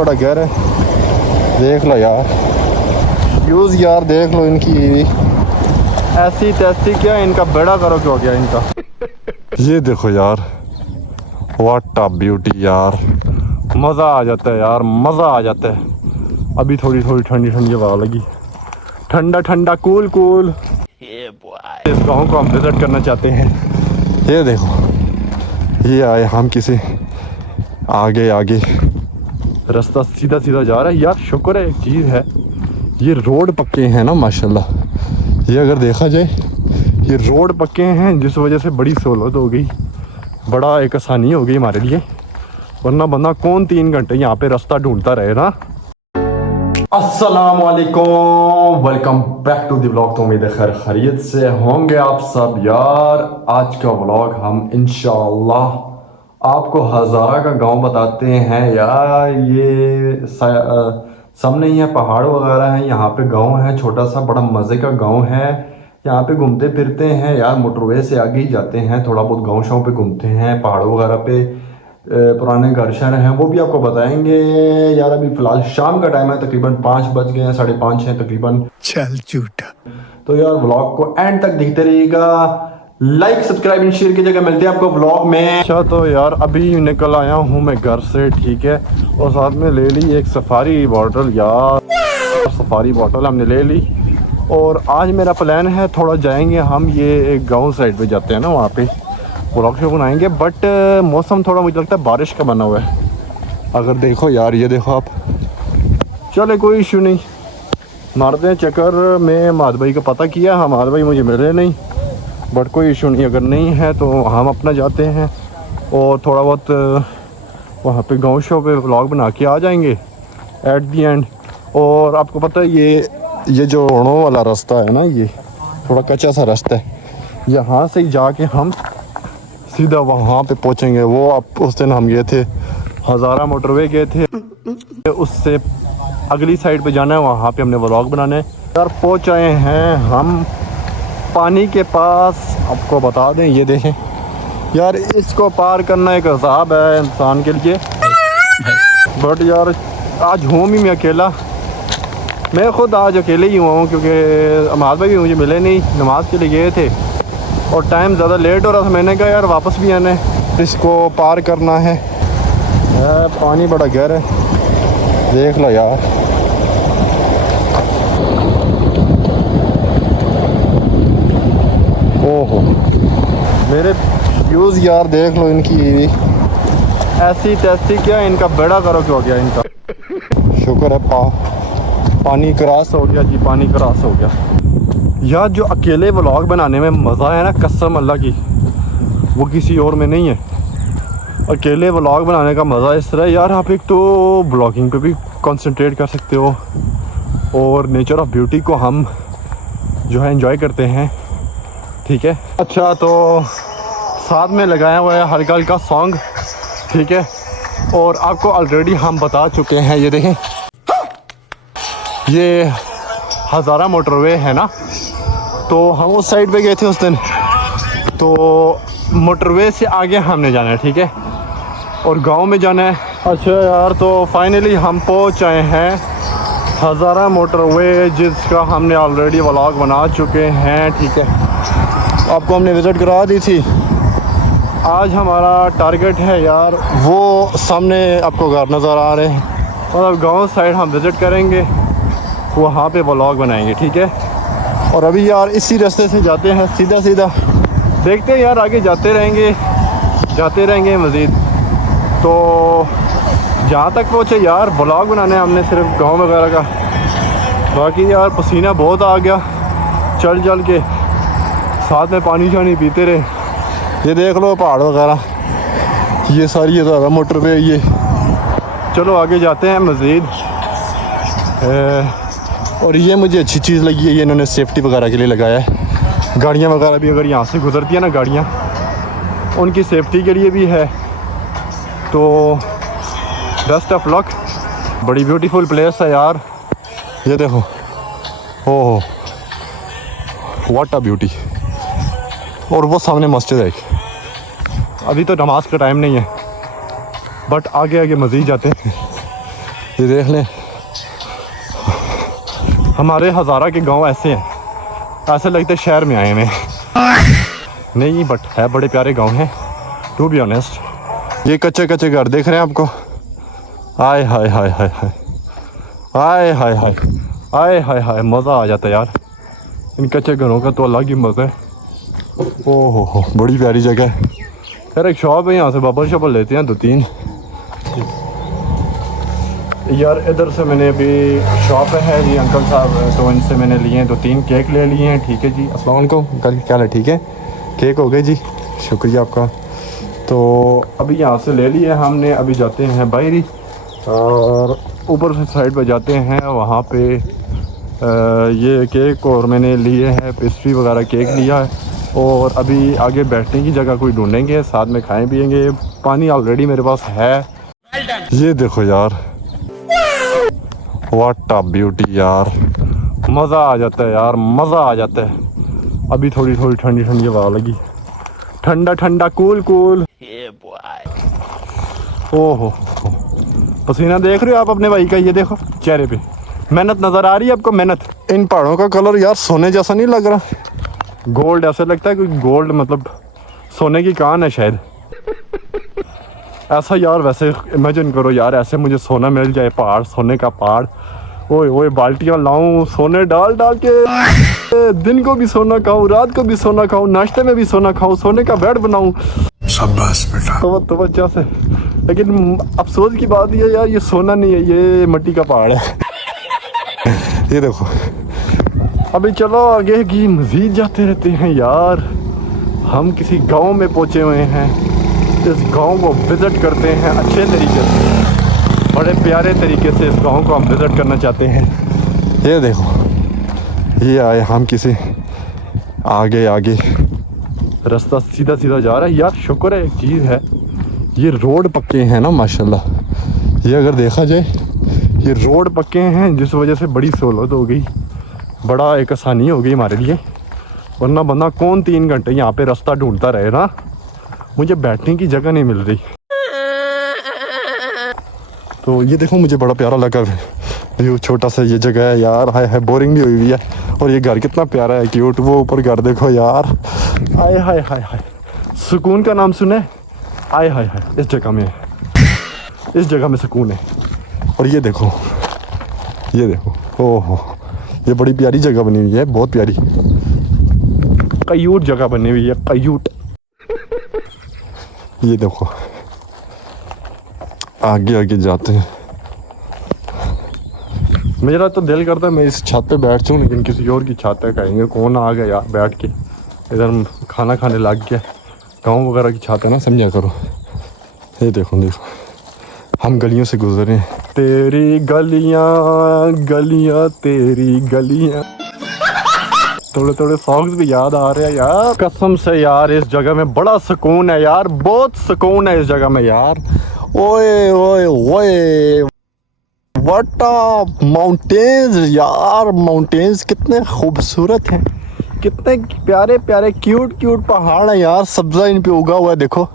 बड़ा गहरा है, देख लो यार व्यूज यार, देख लो इनकी ऐसी तैसी, क्या इनका बेड़ा करो क्या हो गया इनका। ये देखो यार, व्हाट अ ब्यूटी यार, मज़ा आ जाता है यार, मज़ा आ जाता है। अभी थोड़ी थोड़ी ठंडी ठंडी हवा लगी, ठंडा ठंडा कूल कूल। इस गांव को हम विज़िट करना चाहते हैं। ये देखो, ये आए हम किसी आगे आगे, रास्ता सीधा सीधा जा रहा है यार। शुक्र है एक चीज़ है, ये रोड पक्के हैं ना माशाल्लाह। ये अगर देखा जाए, ये रोड पक्के हैं जिस वजह से बड़ी सहूलत हो गई, बड़ा एक आसानी हो गई हमारे लिए। वरना बंदा कौन 3 घंटे यहाँ पे रास्ता ढूंढता रहे ना। अस्सलाम वालेकुम, welcome back to the vlog. तो उम्मीद है खैर खैरियत से होंगे आप सब यार। आज का व्लॉग हम इंशाअल्लाह आपको हज़ारा का गांव बताते हैं यार। ये सामने ही है, पहाड़ वगैरह हैं, यहाँ पे गांव है छोटा सा, बड़ा मज़े का गांव है। यहाँ पे घूमते फिरते हैं यार, मोटरवे से आगे ही जाते हैं, थोड़ा बहुत गांव शाँव पे घूमते हैं, पहाड़ों वगैरह पे पुराने घर शहर हैं वो भी आपको बताएंगे यार। अभी फ़िलहाल शाम का टाइम है, तकरीबन 5 बज गए हैं, 5:30 हैं तकरीबन। चल झूठा। तो यार व्लॉग को एंड तक देखते रहिएगा, लाइक सब्सक्राइब एंड शेयर की जगह मिलते हैं आपको व्लॉग में। अच्छा तो यार अभी निकल आया हूँ मैं घर से, ठीक है, और साथ में ले ली एक सफारी बॉटल यार, सफारी बॉटल हमने ले ली। और आज मेरा प्लान है, थोड़ा जाएंगे हम, ये एक गांव साइड पे जाते हैं ना, वहाँ पे व्लॉग शो बनाएंगे। बट मौसम थोड़ा मुझे लगता है बारिश का बना हुआ है। अगर देखो यार, ये देखो आप, चले कोई इशू नहीं, मारते हैं चक्कर। मैं माद भाई को पता किया, हम माद भाई मुझे मिले नहीं, बट कोई इशू नहीं, अगर नहीं है तो हम अपना जाते हैं और थोड़ा बहुत वहाँ पे गांव शो पे व्लॉग बना के आ जाएंगे एट दी एंड। और आपको पता है ये जो ओणों वाला रास्ता है ना, ये थोड़ा कच्चा सा रास्ता है, यहाँ से ही जाके हम सीधा वहाँ पे पहुँचेंगे। वो आप उस दिन हम गए थे हज़ारा मोटरवे गए थे, उससे अगली साइड पे जाना है, वहाँ पे हमने व्लॉग बनाना है यार। पहुँच आए हैं हम पानी के पास। आपको बता दें, ये देखें यार, इसको पार करना एक अज़ाब है इंसान के लिए। बट यार आज हूँ भी मैं अकेला, मैं ख़ुद आज अकेले ही हुआ हूँ, क्योंकि अमाद भाई भी मुझे मिले नहीं, नमाज के लिए गए थे और टाइम ज़्यादा लेट हो रहा था। मैंने कहा यार वापस भी आना है, इसको पार करना है। पानी बड़ा गहरा है, देख लो यार। ओहो मेरे व्यूज़ यार, देख लो इनकी ऐसी तैसी, क्या इनका बेड़ा करो क्या हो गया इनका। शुक्र है पानी क्रॉस हो गया जी, पानी क्रॉस हो गया यार। जो अकेले व्लॉग बनाने में मज़ा है ना, कसम अल्लाह की, वो किसी और में नहीं है। अकेले व्लॉग बनाने का मज़ा इस तरह है यार, आप एक तो ब्लॉगिंग पे भी कंसंट्रेट कर सकते हो और नेचर ऑफ ब्यूटी को हम जो है एंजॉय करते हैं, ठीक है। अच्छा तो साथ में लगाया हुआ है हल्का हल्का सॉन्ग, ठीक है। और आपको ऑलरेडी हम बता चुके हैं, ये देखें, ये हज़ारा मोटरवे है ना, तो हम उस साइड पे गए थे उस दिन। तो मोटरवे से आगे हमने जाना है, ठीक है, और गांव में जाना है। अच्छा यार तो फाइनली हम पहुंच आए हैं हज़ारा मोटरवे, जिसका हमने ऑलरेडी व्लॉग बना चुके हैं, ठीक है, आपको हमने विज़िट करा दी थी। आज हमारा टारगेट है यार, वो सामने आपको घर नज़र आ रहे हैं, मतलब गांव साइड हम विज़िट करेंगे, वहाँ पे व्लॉग बनाएंगे, ठीक है। और अभी यार इसी रास्ते से जाते हैं सीधा सीधा, देखते हैं यार आगे जाते रहेंगे मज़ीद। तो जहाँ तक पहुँचे यार, व्लॉग बनाने हमने सिर्फ गांव वगैरह का, बाकी यार पसीना बहुत आ गया चल के, साथ में पानी शानी पीते रहे। ये देख लो पहाड़ वगैरह, ये सारी ये ज़्यादा मोटरवे ये। चलो आगे जाते हैं मज़ीद। और ये मुझे अच्छी चीज़ लगी है, ये इन्होंने सेफ्टी वगैरह के लिए लगाया है। गाड़ियाँ वगैरह भी अगर यहाँ से गुजरती है ना, गाड़ियाँ, उनकी सेफ्टी के लिए भी है। तो बेस्ट ऑफ लक। बड़ी ब्यूटीफुल प्लेस है यार, ये देखो, ओहो व्हाट अ ब्यूटी। और वो सामने मस्जिद है एक। अभी तो नमाज का टाइम नहीं है, बट आगे आगे मज़ीद जाते हैं। ये देख लें, हमारे हज़ारा के गांव ऐसे हैं, ऐसे लगते शहर में आए हैं नहीं, बट है बड़े प्यारे गांव हैं टू बी ऑनेस्ट। ये कच्चे कच्चे घर देख रहे हैं आपको, आय हाय हाय हाय हाय, आय हाय हाय, आय हाय हाय, मज़ा आ जाता है यार इन कच्चे घरों का, तो अलग ही मज़ा है। ओह हो, बड़ी प्यारी जगह है। खैर एक शॉप है, यहाँ से बबल शबल लेते हैं 2-3 यार। इधर से मैंने अभी शॉप है जी अंकल साहब, तो इनसे मैंने लिए हैं 2-3 केक ले लिए हैं। ठीक है जी, अस्सलाम वालेकुम अंकल, क्या हाल है? ठीक है, केक हो गए जी, शुक्रिया आपका। तो अभी यहाँ से ले लिए हमने, अभी जाते हैं बाहरी और ऊपर से साइड पे जाते हैं, वहाँ पे ये केक और मैंने लिए हैं पेस्ट्री वगैरह, केक लिया है। और अभी आगे बैठने की जगह कोई ढूंढेंगे, साथ में खाएं पिएंगे। पानी ऑलरेडी मेरे पास है। ये देखो यार, व्हाट अ ब्यूटी यार, मज़ा आ जाता है यार, मज़ा आ जाता है। अभी थोड़ी थोड़ी ठंडी ठंडी हवा लगी, ठंडा ठंडा कूल कूल। ओहो, पसीना देख रहे हो आप अपने भाई का? ये देखो चेहरे पे मेहनत नज़र आ रही है आपको, मेहनत। इन पहाड़ों का कलर यार सोने जैसा नहीं लग रहा, गोल्ड ऐसा लगता है कोई गोल्ड, मतलब सोने की कान है शायद ऐसा यार। वैसे इमेजिन करो यार, ऐसे मुझे सोना मिल जाए, पहाड़, सोने का पहाड़, ओए ओए बाल्टियाँ लाऊं, सोने डाल डाल के, दिन को भी सोना खाऊं, रात को भी सोना खाऊं, नाश्ते में भी सोना खाऊं, सोने का बेड बनाऊं। शाबाश बेटा, तो बच्चा से। लेकिन अफसोस की बात ये यार, ये सोना नहीं है, ये मिट्टी का पहाड़ है ये देखो। अभी चलो आगे की मजीद जाते रहते हैं यार। हम किसी गांव में पहुंचे हुए हैं, इस गांव को विज़िट करते हैं अच्छे तरीके से, बड़े प्यारे तरीके से इस गांव को हम विज़िट करना चाहते हैं। ये देखो, ये आए हम किसी आगे आगे, रास्ता सीधा सीधा जा रहा है यार। शुक्र है एक चीज़ है, ये रोड पक्के हैं ना माशाल्लाह। ये अगर देखा जाए, ये रोड पक्के हैं, जिस वजह से बड़ी सहूलत हो गई, बड़ा एक आसानी हो गई हमारे लिए। वरना बंदा कौन 3 घंटे यहाँ पे रास्ता ढूंढता रहे ना। मुझे बैठने की जगह नहीं मिल रही। तो ये देखो, मुझे बड़ा प्यारा लगा व्यू, छोटा सा ये जगह है यार। हाय हाय, बोरिंग भी हुई हुई है। और ये घर कितना प्यारा है, क्यूट। वो ऊपर घर देखो यार, हाय हाय हाय हाय, सुकून का नाम सुने, हाय हाय हाय। इस जगह में, इस जगह में सुकून है। और ये देखो, ये देखो, ओहो, ये बड़ी प्यारी जगह बनी हुई है, बहुत प्यारी क्यूट जगह बनी हुई है, क्यूट। ये देखो, आगे आगे जाते हैं। मेरा तो दिल करता है मैं इस छत पे बैठ जाऊँ, लेकिन किसी और की छत पे कहेंगे कौन आ गया यार बैठ के इधर खाना खाने लग गया। गाँव वगैरह की छत है ना, समझा करो। ये देखो देखो, हम गलियों से गुजरे हैं। तेरी गलियां गलियां तेरी गलियां, थोड़े थोड़े सॉन्ग्स भी याद आ रहे हैं यार। कसम से यार, इस जगह में बड़ा सुकून है यार, बहुत सुकून है इस जगह में यार। ओए ओए ओए, व्हाट अ माउंटेन्स यार, माउंटेन्स कितने खूबसूरत हैं, कितने प्यारे प्यारे क्यूट क्यूट पहाड़ हैं यार। सब्जा इन पे उगा हुआ है, देखो,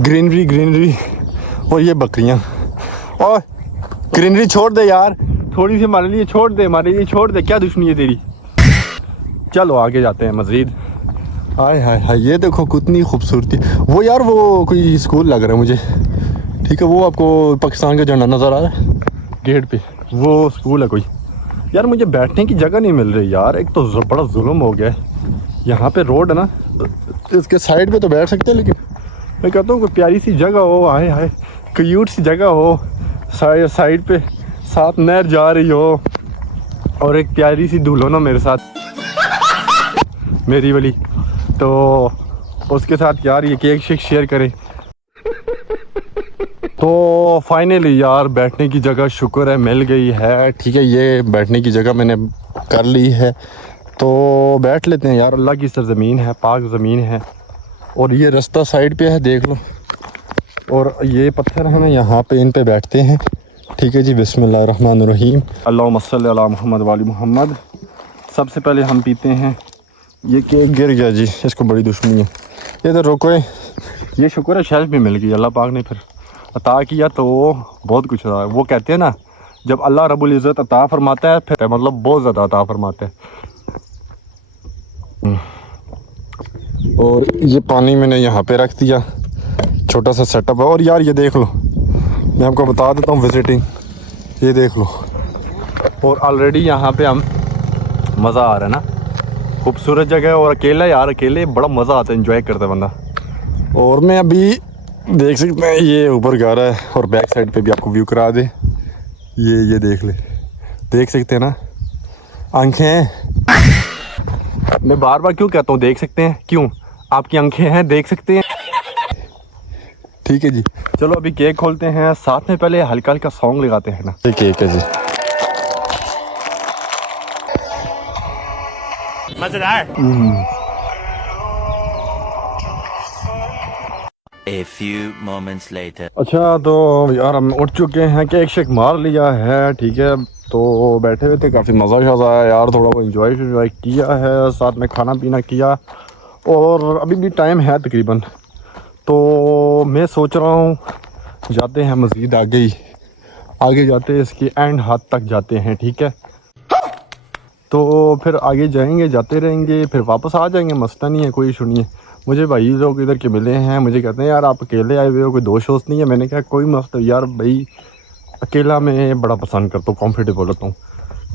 ग्रीनरी ग्रीनरी। और ये बकरियां, और ग्रीनरी छोड़ दे यार, थोड़ी सी हमारे लिए छोड़ दे, हमारे लिए छोड़ दे, क्या दुश्मनी है तेरी। चलो आगे जाते हैं मज़ीद। हाय हाय हाय, ये देखो कितनी खूबसूरती। वो यार, वो कोई स्कूल लग रहा है मुझे, ठीक है। वो आपको पाकिस्तान का झंडा नज़र आ रहा है गेट पे, वो स्कूल है कोई। यार मुझे बैठने की जगह नहीं मिल रही यार, एक तो बड़ा जुल्म हो गया है। यहाँ पे रोड है ना, इसके साइड पे तो बैठ सकते हैं, लेकिन मैं कहता हूँ कोई प्यारी सी जगह हो, हाय हाय, क्यूट सी जगह हो, साइड पे साथ नहर जा रही हो, और एक प्यारी सी दुल्हन हो मेरे साथ, मेरी वाली, तो उसके साथ यार ये केक शेक शेयर करें। तो फाइनली यार बैठने की जगह शुक्र है मिल गई है, ठीक है। ये बैठने की जगह मैंने कर ली है, तो बैठ लेते हैं यार। अल्लाह की सरज़मीन है, पाक ज़मीन है। और ये रास्ता साइड पे है, देख लो। और ये पत्थर है ना, यहाँ पे इन पे बैठते हैं, ठीक है जी। बिस्मिल्लाहिर्रहमानिर्रहीम, अल्लाहुम्मा सल्ली अला मुहम्मद वाली मुहम्मद। सबसे पहले हम पीते हैं। ये केक गिर गया जी, इसको बड़ी दुश्मनी है। ये तो रोको, ये शुक्र है शेल्फ भी मिल गई, अल्लाह पाक ने फिर अता किया, तो बहुत कुछ रहा है। वो कहते हैं ना, जब अल्लाह रब्बुल इज़्ज़त अता फरमाता है फिर मतलब बहुत ज़्यादा अता फरमाता है। और ये पानी मैंने यहाँ पे रख दिया, छोटा सा सेटअप है। और यार ये देख लो, मैं आपको बता देता हूँ विजिटिंग, ये देख लो। और ऑलरेडी यहाँ पे हम मज़ा आ रहा है ना, खूबसूरत जगह है। और अकेला यार, अकेले बड़ा मज़ा आता है, एंजॉय करता है बंदा। और मैं अभी देख सकते हैं ये ऊपर घर है और बैक साइड पे भी आपको व्यू करा दे। ये देख ले, देख सकते हैं ना, आंखें हैं। मैं बार बार क्यों कहता हूँ देख सकते हैं, क्यों? आपकी आंखें हैं, देख सकते हैं। ठीक है जी, चलो अभी केक खोलते हैं, साथ में पहले हल्का हल्का सॉन्ग लगाते हैं ना। ये केक है जी, मजेदार। A few moments later. अच्छा तो यार हम उठ चुके हैं, केक शेक मार लिया है, ठीक है। तो बैठे हुए थे, काफ़ी मज़ा शज़ा आया यार, थोड़ा बहुत इंजॉय किया है, साथ में खाना पीना किया। और अभी भी टाइम है तकरीबन, तो मैं सोच रहा हूँ जाते हैं मज़ीद आगे जाते हैं, इसकी एंड हाथ तक जाते हैं, ठीक है। तो फिर आगे जाएंगे, जाते रहेंगे, फिर वापस आ जाएंगे, मसला नहीं है, कोई इशू नहीं है। मुझे भाई लोग इधर के मिले हैं, मुझे कहते हैं यार आप अकेले आए हुए हो, कोई दोस्त वोस्त नहीं है। मैंने कहा कोई मसला यार भाई, अकेला मैं बड़ा पसंद करता हूँ, कम्फर्टेबल होता हूँ।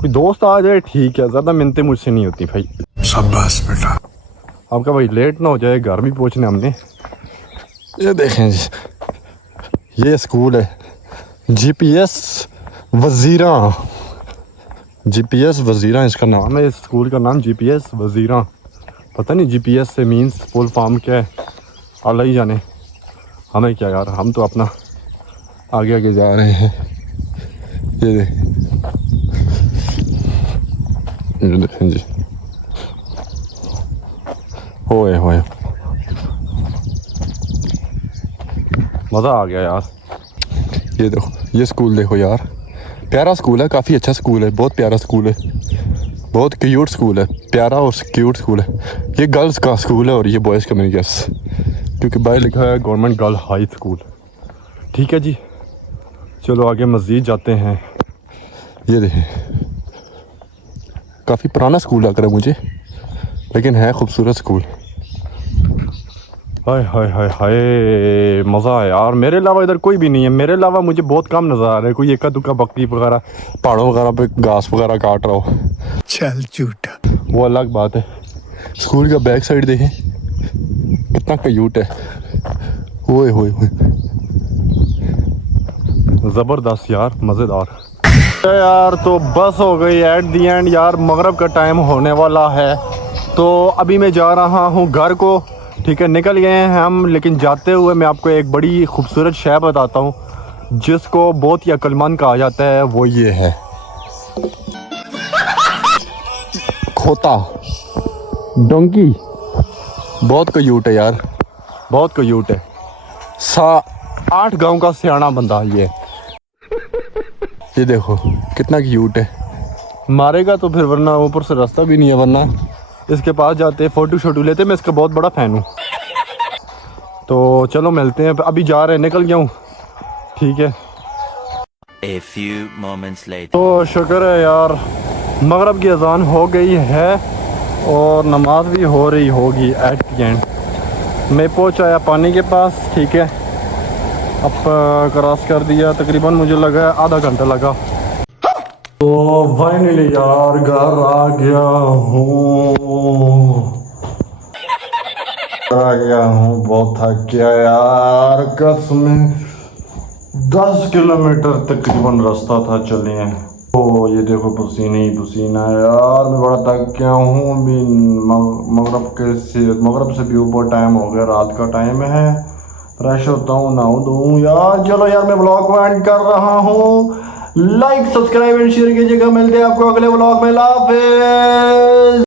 कोई दोस्त आ जाए ठीक है, ज़्यादा मिन्नतें मुझसे नहीं होती भाई। शाबाश बेटा। आपका भाई लेट ना हो जाए, घर भी पहुँचने हमने। ये देखें जी, ये स्कूल है GPS वज़ीरा, GPS वज़ीरा इसका नाम है, इस स्कूल का नाम GPS वज़ीरा। पता नहीं GPS से मीन्स फुल फॉर्म क्या है, अल्लाह ही जाने, हमें क्या यार, हम तो अपना आगे आगे जा रहे हैं। ये देखें जी, होए मज़ा आ गया यार। ये देखो, ये स्कूल देखो यार, प्यारा स्कूल है, काफ़ी अच्छा स्कूल है, बहुत प्यारा स्कूल है, बहुत क्यूट स्कूल है, प्यारा और क्यूट स्कूल है। ये गर्ल्स का स्कूल है और ये बॉयज़ का मेरी गेस, क्योंकि बाहर लिखा है गवर्नमेंट गर्ल हाई स्कूल। ठीक है जी, चलो आगे मज़ीद जाते हैं। ये देखें, काफ़ी पुराना स्कूल लग रहा है मुझे, लेकिन है खूबसूरत स्कूल। हाय हाय हाय हाय, मज़ा है यार। मेरे अलावा इधर कोई भी नहीं है, मेरे अलावा मुझे बहुत कम नज़र आ रहा है। कोई एका दुक्का बकरी वगैरह पहाड़ों वगैरह पे घास वगैरह काट रहा हो, चल झूठा, वो अलग बात है। स्कूल का बैक साइड देखें कितना क्यूट है, ओए होए होए, ज़बरदस्त यार, मज़ेदार यार। तो बस हो गई एट दी एंड यार, मगरब का टाइम होने वाला है, तो अभी मैं जा रहा हूँ घर को, ठीक है। निकल गए हैं हम, लेकिन जाते हुए मैं आपको एक बड़ी खूबसूरत शय बताता हूँ, जिसको बहुत ही अक्लमंद कहा जाता है, वो ये है खोता डोंकी। बहुत क्यूट है यार, बहुत क्यूट है। 8 गांव का सियाना बंदा ये देखो कितना क्यूट है। मारेगा तो फिर, वरना ऊपर से रास्ता भी नहीं है, वरना इसके पास जाते फ़ोटो शोटो लेते। मैं इसका बहुत बड़ा फ़ैन हूँ। तो चलो मिलते हैं, अभी जा रहे हैं, निकल गया हूँ, ठीक है। A few moments later. तो शुक्र है यार, मगरब की अजान हो गई है और नमाज भी हो रही होगी एट द एंड। मैं पहुँच आया पानी के पास, ठीक है। अब क्रॉस कर दिया, तकरीबन मुझे लगा आधा घंटा लगा। तो फाइनली यार घर आ गया हूँ, बहुत थक गया यार कसम। 10 किलोमीटर तकरीबन रास्ता था चले हैं। तो ये देखो पसीने ही पसीना है यार, मैं बड़ा थक गया हूँ। अभी मगरब से भी ऊपर टाइम हो गया, रात का टाइम है। फ्रेश होता हूँ, नहाऊँ धोऊँ यार। चलो यार मैं ब्लॉग को एंड कर रहा हूँ। लाइक सब्सक्राइब एंड शेयर कीजिएगा। मिलते हैं आपको अगले ब्लॉग में। अल्लाह हाफिज़।